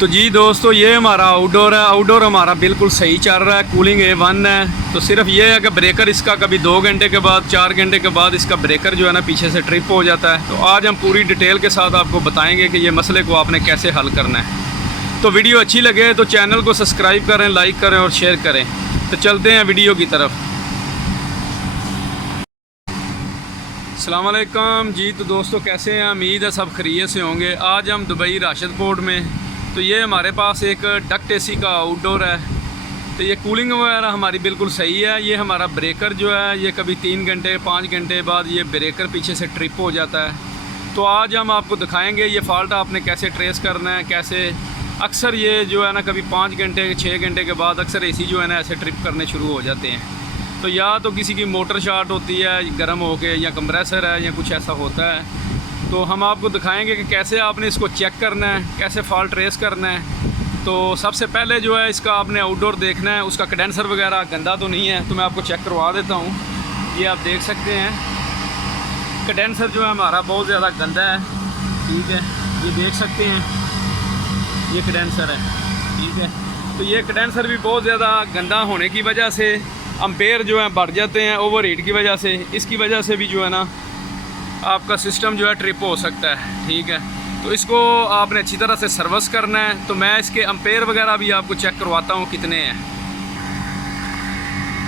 तो जी दोस्तों, ये हमारा आउटडोर है। आउटडोर हमारा बिल्कुल सही चल रहा है, कूलिंग A1 है। तो सिर्फ ये है कि ब्रेकर इसका कभी 2 घंटे के बाद 4 घंटे के बाद इसका ब्रेकर जो है ना पीछे से ट्रिप हो जाता है। तो आज हम पूरी डिटेल के साथ आपको बताएंगे कि ये मसले को आपने कैसे हल करना है। तो वीडियो अच्छी लगे तो चैनल को सब्सक्राइब करें, लाइक करें और शेयर करें। तो चलते हैं वीडियो की तरफ। अस्सलाम वालेकुम जी। तो दोस्तों कैसे हैं? उम्मीद है सब खैरियत से होंगे। आज हम दुबई राशिद पोर्ट में, तो ये हमारे पास एक डक्ट एसी का आउटडोर है। तो ये कूलिंग वगैरह हमारी बिल्कुल सही है। ये हमारा ब्रेकर जो है ये कभी 3 घंटे 5 घंटे बाद ये ब्रेकर पीछे से ट्रिप हो जाता है। तो आज हम आपको दिखाएंगे ये फ़ॉल्ट आपने कैसे ट्रेस करना है, कैसे अक्सर ये जो है ना कभी 5 घंटे 6 घंटे के बाद अक्सर एसी जो है ना ऐसे ट्रिप करने शुरू हो जाते हैं। तो या तो किसी की मोटर शॉर्ट होती है गर्म होके, या कंप्रेसर है, या कुछ ऐसा होता है। तो हम आपको दिखाएंगे कि कैसे आपने इसको चेक करना है, कैसे फॉल्ट ट्रेस करना है। तो सबसे पहले जो है इसका आपने आउटडोर देखना है, उसका कंडेंसर वगैरह गंदा तो नहीं है। तो मैं आपको चेक करवा देता हूँ। ये आप देख सकते हैं कंडेंसर जो है हमारा बहुत ज़्यादा गंदा है। ठीक है, ये देख सकते हैं, ये कंडेंसर है। ठीक है, तो ये कंडेंसर भी बहुत ज़्यादा गंदा होने की वजह से एम्पेयर जो है बढ़ जाते हैं ओवर हीट की वजह से। इसकी वजह से भी जो है ना आपका सिस्टम जो है ट्रिप हो सकता है। ठीक है, तो इसको आपने अच्छी तरह से सर्विस करना है। तो मैं इसके एम्पेयर वगैरह भी आपको चेक करवाता हूँ कितने हैं।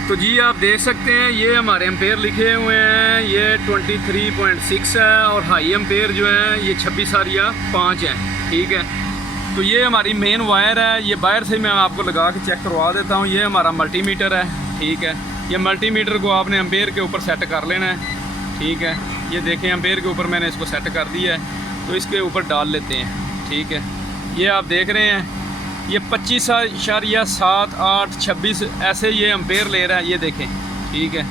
तो जी आप देख सकते हैं ये हमारे एम्पेयर लिखे हुए हैं, ये 23.6 है और हाई एम्पेयर जो है ये 26/5 है। ठीक है, तो ये हमारी मेन वायर है। ये वायर से मैं आपको लगा के चेक करवा देता हूँ। ये हमारा मल्टीमीटर है। ठीक है, ये मल्टीमीटर को आपने एम्पेयर के ऊपर सेट कर लेना है। ठीक है, ये देखें एम्पेयर के ऊपर मैंने इसको सेट कर दिया है। तो इसके ऊपर डाल लेते हैं। ठीक है, ये आप देख रहे हैं ये 25.7, 8, 26 ऐसे ये एम्पेयर ले रहा है। ये देखें। ठीक है,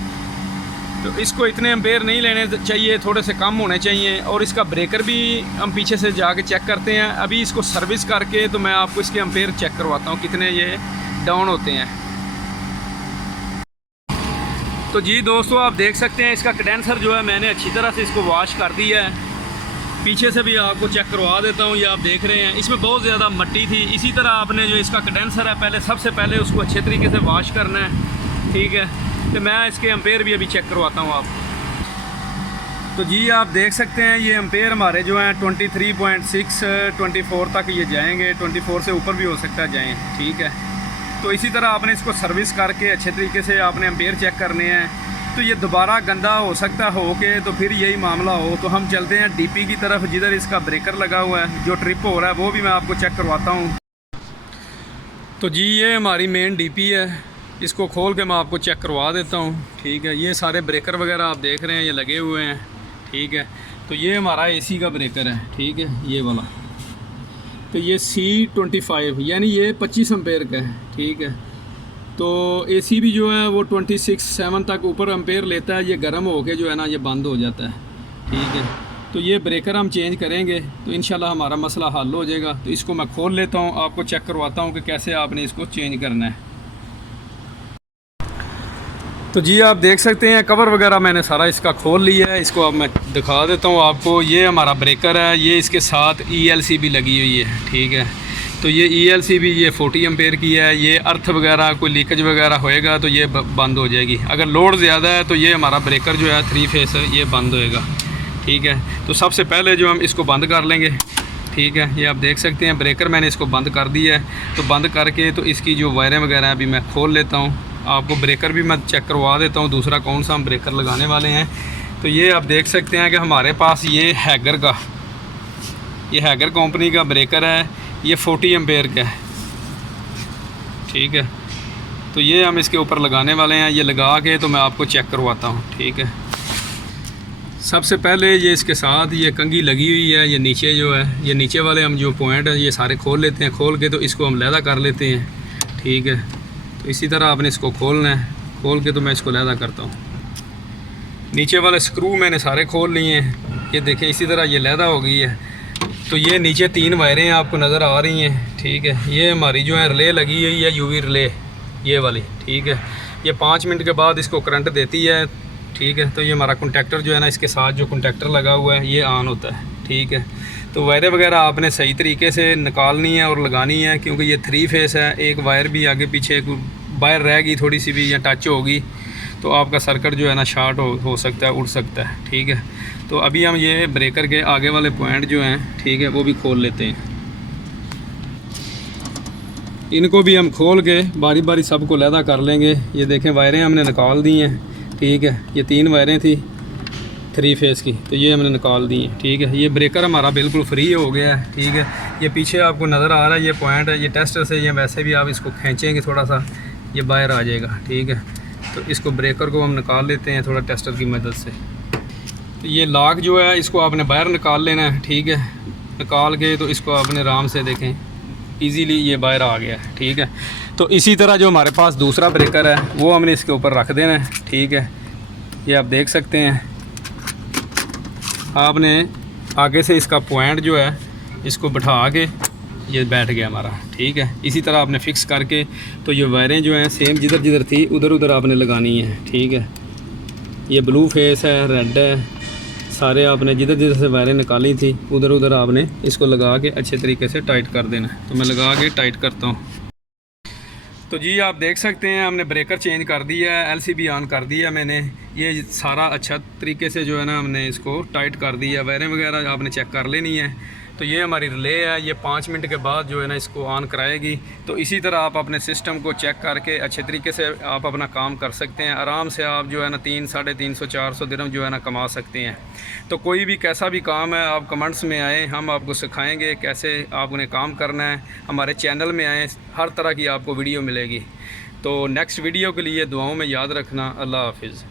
तो इसको इतने एम्पेयर नहीं लेने चाहिए, थोड़े से कम होने चाहिए। और इसका ब्रेकर भी हम पीछे से जाके चेक करते हैं। अभी इसको सर्विस करके तो मैं आपको इसके एम्पेयर चेक करवाता हूँ कितने ये डाउन होते हैं। तो जी दोस्तों आप देख सकते हैं इसका कंडेंसर जो है मैंने अच्छी तरह से इसको वॉश कर दिया है। पीछे से भी आपको चेक करवा देता हूँ। ये आप देख रहे हैं इसमें बहुत ज़्यादा मिट्टी थी। इसी तरह आपने जो इसका कंडेंसर है पहले सबसे पहले उसको अच्छे तरीके से वॉश करना है। ठीक है, तो मैं इसके एम्पेयर भी अभी चेक करवाता हूँ आपको। तो जी आप देख सकते हैं ये एम्पेयर हमारे जो हैं 23.6 24 तक ये जाएंगे। 24 से ऊपर भी हो सकता है जाएँ। ठीक है, तो इसी तरह आपने इसको सर्विस करके अच्छे तरीके से आपने एम्पेयर चेक करने हैं। तो ये दोबारा गंदा हो सकता हो के तो फिर यही मामला हो। तो हम चलते हैं डीपी की तरफ जिधर इसका ब्रेकर लगा हुआ है, जो ट्रिप हो रहा है वो भी मैं आपको चेक करवाता हूँ। तो जी ये हमारी मेन डीपी है, इसको खोल के मैं आपको चेक करवा देता हूँ। ठीक है, ये सारे ब्रेकर वगैरह आप देख रहे हैं ये लगे हुए हैं। ठीक है, तो ये हमारा AC का ब्रेकर है। ठीक है, ये वाला, तो ये C25 यानी ये 25 एम्पेयर का है। ठीक है, तो AC भी जो है वो 26/7 तक ऊपर एम्पेयर लेता है। ये गर्म होके जो है ना ये बंद हो जाता है। ठीक है, तो ये ब्रेकर हम चेंज करेंगे तो इंशाल्लाह हमारा मसला हल हो जाएगा। तो इसको मैं खोल लेता हूँ, आपको चेक करवाता हूँ कि कैसे आपने इसको चेंज करना है। तो जी आप देख सकते हैं कवर वगैरह मैंने सारा इसका खोल लिया है। इसको अब मैं दिखा देता हूँ आपको। ये हमारा ब्रेकर है, ये इसके साथ ELC भी लगी हुई है। ठीक है, तो ये ELC भी ये 40 एम्पेयर की है। ये अर्थ वगैरह कोई लीकेज वगैरह होएगा तो ये बंद हो जाएगी। अगर लोड ज़्यादा है तो ये हमारा ब्रेकर जो है 3 फेस ये बंद होएगा। ठीक है, तो सबसे पहले जो हम इसको बंद कर लेंगे। ठीक है, ये आप देख सकते हैं ब्रेकर मैंने इसको बंद कर दिया है। तो बंद करके तो इसकी जो वायरें वगैरह अभी मैं खोल लेता हूँ। आपको ब्रेकर भी मैं चेक करवा देता हूँ दूसरा कौन सा हम ब्रेकर लगाने वाले हैं। तो ये आप देख सकते हैं कि हमारे पास ये हैगर कंपनी का ब्रेकर है। ये 40 एम्पेयर का है। ठीक है, तो ये हम इसके ऊपर लगाने वाले हैं। ये लगा के तो मैं आपको चेक करवाता हूँ। ठीक है, सबसे पहले ये इसके साथ ये कंघी लगी हुई है। ये नीचे जो है ये नीचे वाले हम जो पॉइंट है ये सारे खोल लेते हैं। खोल के तो इसको हम लैदा कर लेते हैं। ठीक है, तो इसी तरह आपने इसको खोलना है। खोल के तो मैं इसको लैदा करता हूँ। नीचे वाले स्क्रू मैंने सारे खोल लिए हैं। ये देखें इसी तरह ये लैदा हो गई है। तो ये नीचे 3 वायरें आपको नज़र आ रही हैं। ठीक है, ये हमारी जो है रिले लगी हुई है, UV रिले ये वाली। ठीक है, ये 5 मिनट के बाद इसको करंट देती है। ठीक है, तो ये हमारा कॉन्टैक्टर जो है ना इसके साथ जो कॉन्टैक्टर लगा हुआ है ये ऑन होता है। ठीक है, तो वायरें वगैरह आपने सही तरीके से निकालनी है और लगानी है, क्योंकि ये 3 फेस है। एक वायर भी आगे पीछे वायर रहेगी थोड़ी सी भी या टच होगी तो आपका सर्किट जो है ना शॉर्ट हो सकता है, उड़ सकता है। ठीक है, तो अभी हम ये ब्रेकर के आगे वाले पॉइंट जो हैं, ठीक है, वो भी खोल लेते हैं। इनको भी हम खोल के बारी बारी सबको लहदा कर लेंगे। ये देखें वायरें हमने निकाल दी हैं। ठीक है, ये 3 वायरें थी 3 फेस की, तो ये हमने निकाल दी हैं। ठीक है, ये ब्रेकर हमारा बिल्कुल फ्री हो गया है। ठीक है, ये पीछे आपको नज़र आ रहा है, ये पॉइंट है, ये टेस्टर से या वैसे भी आप इसको खींचेंगे थोड़ा सा ये बाहर आ जाएगा। ठीक है, तो इसको ब्रेकर को हम निकाल लेते हैं थोड़ा टेस्टर की मदद से। तो ये लॉक जो है इसको आपने बाहर निकाल लेना है। ठीक है, निकाल के तो इसको आपने आराम से देखें इजीली ये बाहर आ गया है। ठीक है, तो इसी तरह जो हमारे पास दूसरा ब्रेकर है वो हमने इसके ऊपर रख देना है। ठीक है, ये आप देख सकते हैं, आपने आगे से इसका पॉइंट जो है इसको बैठा के ये बैठ गया हमारा। ठीक है, इसी तरह आपने फ़िक्स करके तो ये वायरें जो हैं सेम जिधर जिधर थी उधर उधर आपने लगानी है। ठीक है, ये ब्लू फेस है, रेड है, सारे आपने जिधर जिधर से वायरें निकाली थी उधर उधर आपने इसको लगा के अच्छे तरीके से टाइट कर देना है। तो मैं लगा के टाइट करता हूँ। तो जी आप देख सकते हैं हमने ब्रेकर चेंज कर दिया है, LCB ऑन कर दिया मैंने। ये सारा अच्छा तरीके से जो है ना हमने इसको टाइट कर दिया। वायरें वगैरह आपने चेक कर लेनी है। तो ये हमारी रिले है, ये 5 मिनट के बाद जो है ना इसको ऑन कराएगी। तो इसी तरह आप अपने सिस्टम को चेक करके अच्छे तरीके से आप अपना काम कर सकते हैं। आराम से आप जो है ना 300, 350, 400 दिरहम जो है ना कमा सकते हैं। तो कोई भी कैसा भी काम है आप कमेंट्स में आएँ, हम आपको सिखाएंगे कैसे आपने काम करना है। हमारे चैनल में आएँ, हर तरह की आपको वीडियो मिलेगी। तो नेक्स्ट वीडियो के लिए दुआओं में याद रखना। अल्लाह हाफिज़।